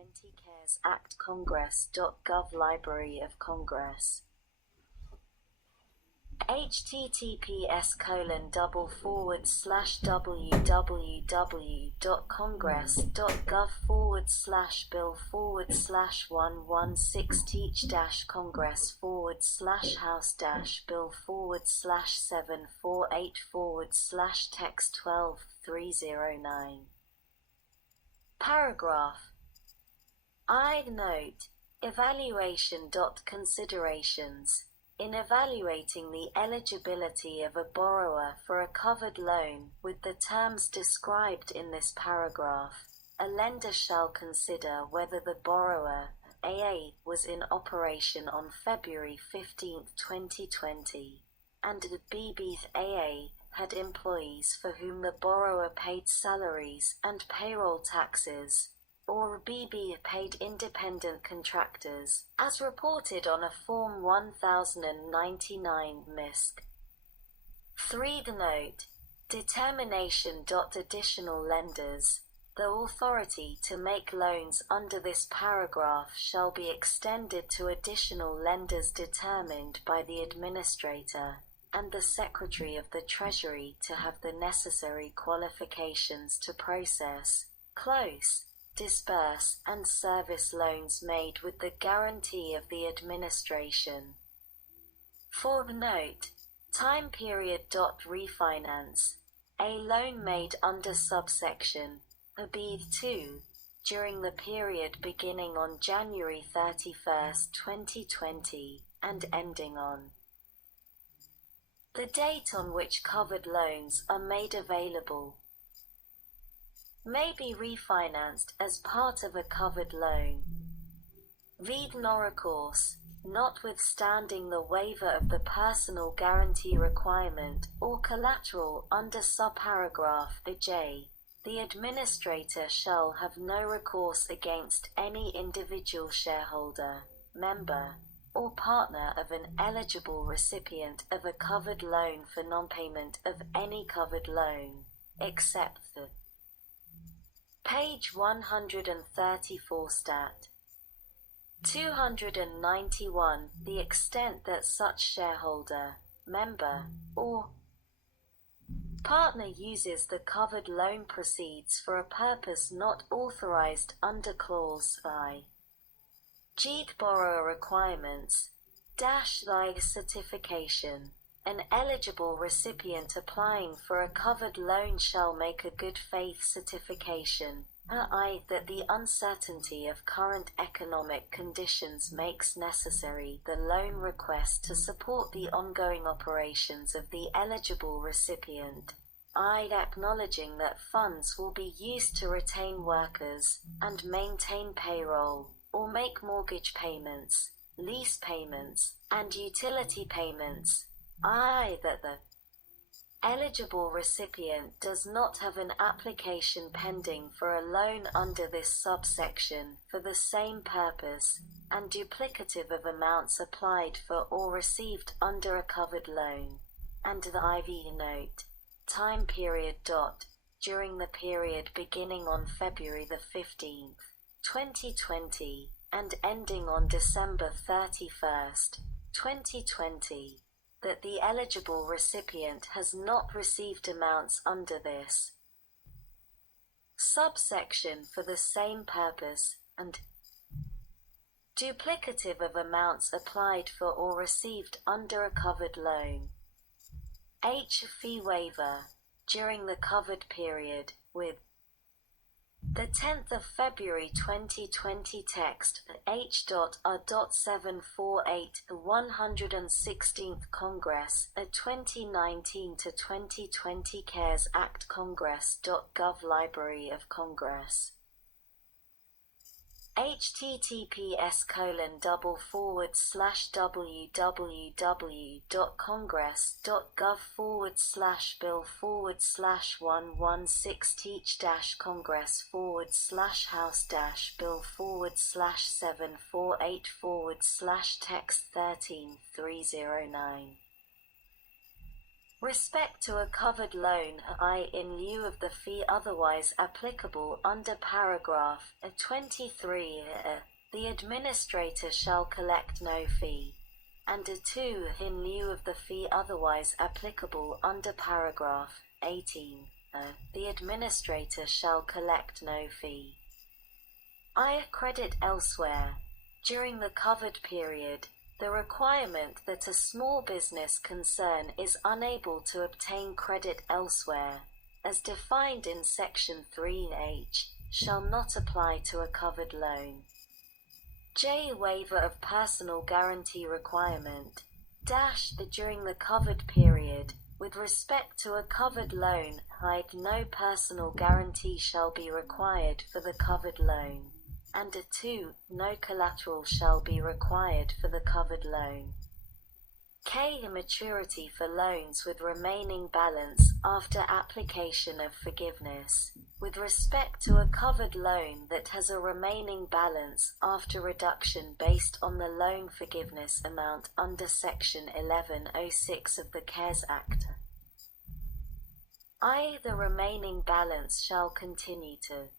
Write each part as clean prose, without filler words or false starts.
2020 CaresAct Congress.gov Library of Congress https://www.congress.gov/bill/116 teach-congress/house-bill/748 text 12 309. Paragraph I note, evaluation. Considerations. In evaluating the eligibility of a borrower for a covered loan with the terms described in this paragraph, a lender shall consider whether the borrower, AA, was in operation on February 15, 2020, and the BB AA had employees for whom the borrower paid salaries and payroll taxes, or BB paid independent contractors, as reported on a Form 1099 MISC. 3. The note. Determination. Additional lenders. The authority to make loans under this paragraph shall be extended to additional lenders determined by the administrator and the Secretary of the Treasury to have the necessary qualifications to process, close, disburse, and service loans made with the guarantee of the administration. 4. The note. Time period. Refinance. A loan made under subsection B2 during the period beginning on January 31, 2020 and ending on the date on which covered loans are made available may be refinanced as part of a covered loan. Read non-recourse, notwithstanding the waiver of the personal guarantee requirement or collateral under subparagraph J. The administrator shall have no recourse against any individual shareholder, member, or partner of an eligible recipient of a covered loan for non-payment of any covered loan, except the page 134 stat. 291. The extent that such shareholder, member, or partner uses the covered loan proceeds for a purpose not authorized under Clause I. G. Borrower requirements. Thy certification. An eligible recipient applying for a covered loan shall make a good faith certification, i.e. that the uncertainty of current economic conditions makes necessary the loan request to support the ongoing operations of the eligible recipient, i.e. acknowledging that funds will be used to retain workers and maintain payroll, or make mortgage payments, lease payments, and utility payments, i.e. that the eligible recipient does not have an application pending for a loan under this subsection for the same purpose, and duplicative of amounts applied for or received under a covered loan. And the IV note. Time period. During the period beginning on February 15, 2020, and ending on December 31, 2020, that the eligible recipient has not received amounts under this subsection for the same purpose, and duplicative of amounts applied for or received under a covered loan. Fee waiver, during the covered period, with the 10th of February 2020 text H.R.748 116th Congress 2019 to 2020 CaresAct Congress.gov Library of Congress https://www.congress.gov/bill/116 teach-congress/house-bill/748 text 13 309. Respect to a covered loan, in lieu of the fee otherwise applicable under paragraph 23, the administrator shall collect no fee, and 2, in lieu of the fee otherwise applicable under paragraph 18, the administrator shall collect no fee. Credit elsewhere. During the covered period, the requirement that a small business concern is unable to obtain credit elsewhere, as defined in Section 3H, shall not apply to a covered loan. J. Waiver of personal guarantee requirement. During the covered period, with respect to a covered loan, no personal guarantee shall be required for the covered loan, and 2, no collateral shall be required for the covered loan. K. Maturity for loans with remaining balance after application of forgiveness. With respect to a covered loan that has a remaining balance after reduction based on the loan forgiveness amount under Section 1106 of the CaresAct, the remaining balance shall continue to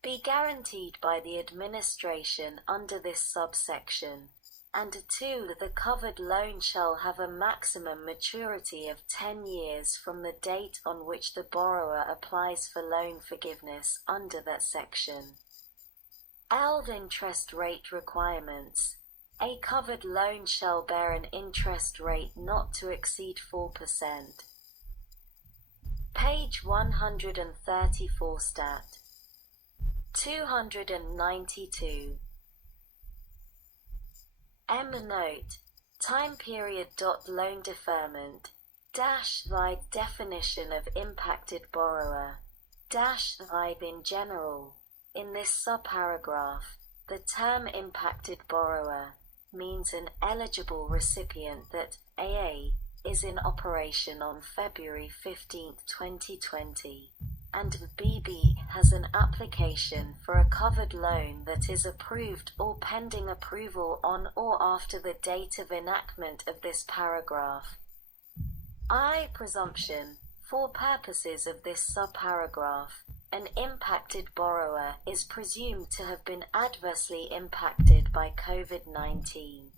be guaranteed by the administration under this subsection, and 2, the covered loan shall have a maximum maturity of 10 years from the date on which the borrower applies for loan forgiveness under that section. Interest rate requirements. A covered loan shall bear an interest rate not to exceed 4%. Page 134 Stat. 292. Note. Time period. Loan deferment. The definition of impacted borrower. In general. In this subparagraph, the term impacted borrower means an eligible recipient that AA is in operation on February 15, 2020. And BB has an application for a covered loan that is approved or pending approval on or after the date of enactment of this paragraph. Presumption. For purposes of this subparagraph, an impacted borrower is presumed to have been adversely impacted by COVID-19.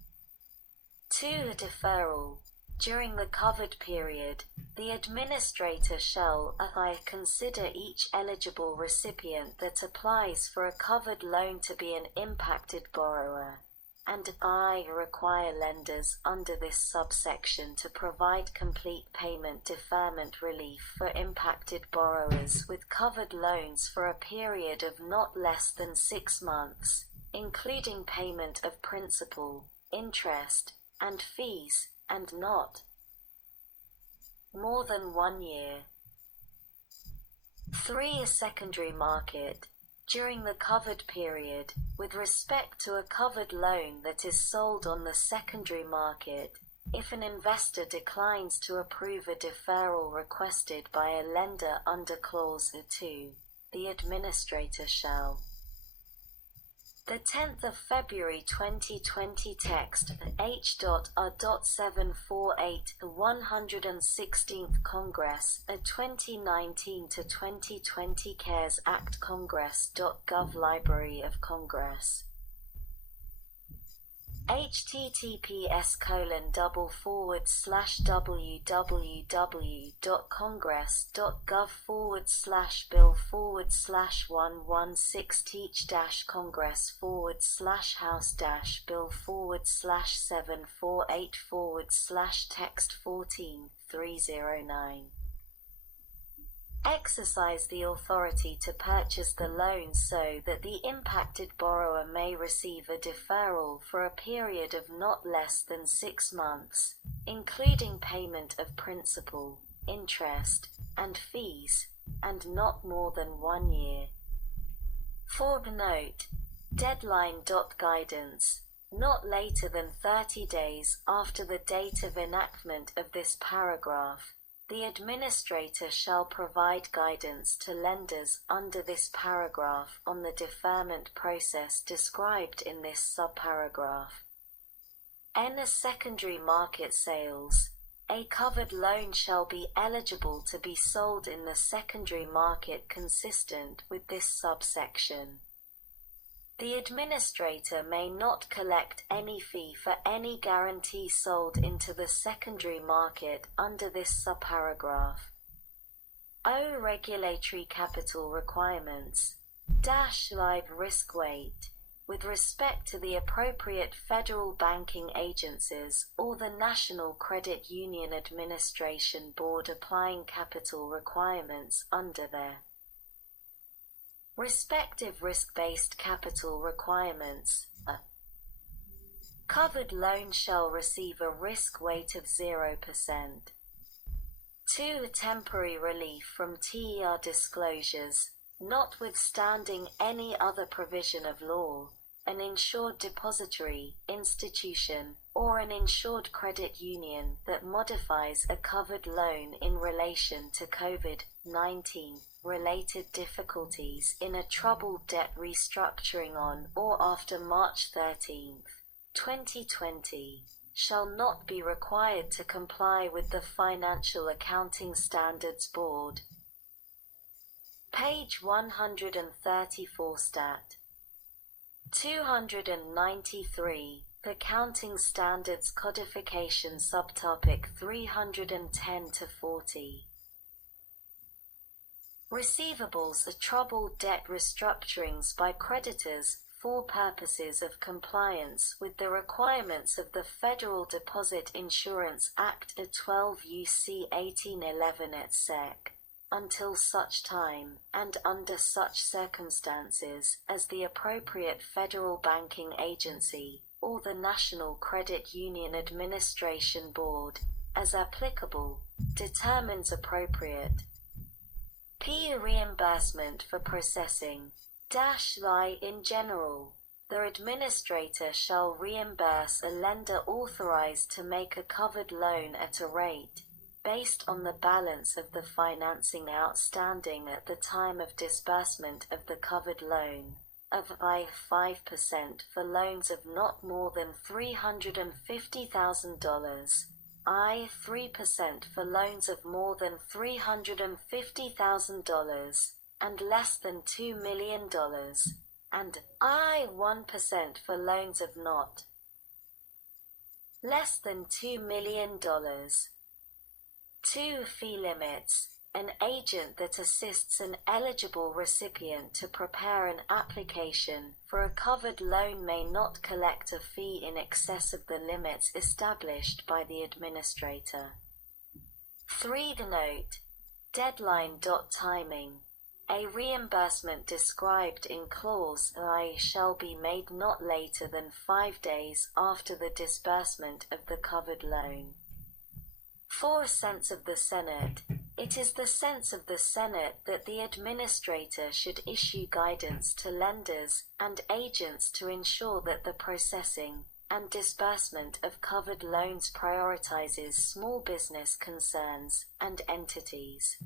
2. Deferral. During the covered period, the administrator shall consider each eligible recipient that applies for a covered loan to be an impacted borrower, and require lenders under this subsection to provide complete payment deferment relief for impacted borrowers with covered loans for a period of not less than 6 months, including payment of principal, interest, and fees, and not more than 1 year. 3. A secondary market. During the covered period, with respect to a covered loan that is sold on the secondary market, if an investor declines to approve a deferral requested by a lender under Clause 2, the administrator shall. The 10th of February 2020 text H.R.748 116th Congress 2019 to 2020 CARES Act Congress.gov Library of Congress https://www.congress.gov/116-congress/teach-congress/bill/text-14-309. Exercise the authority to purchase the loan so that the impacted borrower may receive a deferral for a period of not less than 6 months, including payment of principal, interest, and fees, and not more than 1 year. 4. Note. Deadline. Guidance. Not later than 30 days after the date of enactment of this paragraph, the administrator shall provide guidance to lenders under this paragraph on the deferment process described in this subparagraph. Secondary market sales. A covered loan shall be eligible to be sold in the secondary market consistent with this subsection. The administrator may not collect any fee for any guarantee sold into the secondary market under this subparagraph. O. Regulatory capital requirements - live risk weight. With respect to the appropriate federal banking agencies or the National Credit Union Administration Board applying capital requirements under their respective risk-based capital requirements, a covered loan shall receive a risk weight of 0%. 2. Temporary relief from TER disclosures. Notwithstanding any other provision of law, an insured depository, institution, or an insured credit union that modifies a covered loan in relation to COVID-19 related difficulties in a troubled debt restructuring on or after March 13, 2020, shall not be required to comply with the Financial Accounting Standards Board. Page 134 Stat. 293, Accounting Standards Codification Subtopic 310-40. Receivables are troubled debt restructurings by creditors for purposes of compliance with the requirements of the Federal Deposit Insurance Act 12 U.C. 1811 et seq. Until such time, and under such circumstances, as the appropriate federal banking agency, or the National Credit Union Administration Board, as applicable, determines appropriate. P. Reimbursement for processing - lie in general. The administrator shall reimburse a lender authorized to make a covered loan at a rate based on the balance of the financing outstanding at the time of disbursement of the covered loan, of I-5% for loans of not more than $350,000, I-3% for loans of more than $350,000, and less than $2 million, and I-1% for loans of not less than $2 million. 2. Fee limits. An agent that assists an eligible recipient to prepare an application for a covered loan may not collect a fee in excess of the limits established by the administrator. 3. The note. Deadline. Timing. A reimbursement described in Clause I shall be made not later than 5 days after the disbursement of the covered loan. 4. Sense of the Senate. It is the sense of the Senate that the administrator should issue guidance to lenders and agents to ensure that the processing and disbursement of covered loans prioritizes small business concerns and entities.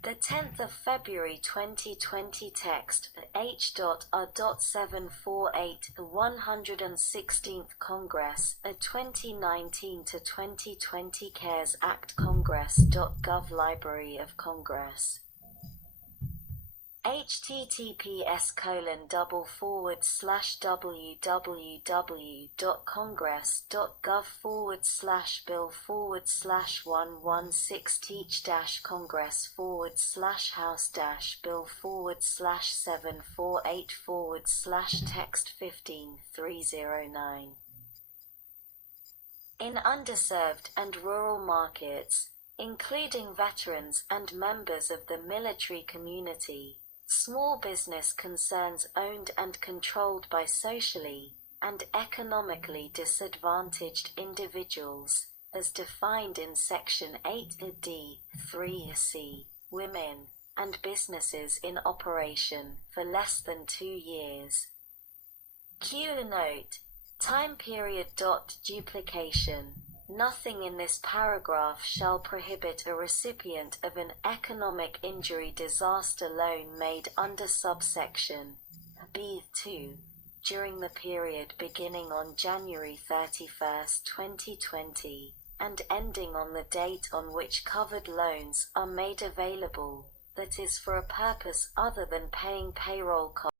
The 10th of February 2020 text H.R.748 The 116th Congress, a 2019-2020 CaresAct Congress.gov Library of Congress. https://www.congress.gov/bill/Text15/309. In underserved and rural markets, including veterans and members of the military community, small business concerns owned and controlled by socially and economically disadvantaged individuals, as defined in Section 8d(3)(c), women, and businesses in operation for less than 2 years. Q. Note. Time period. Duplication. Nothing in this paragraph shall prohibit a recipient of an economic injury disaster loan made under subsection B2 during the period beginning on January 31, 2020, and ending on the date on which covered loans are made available, that is for a purpose other than paying payroll costs.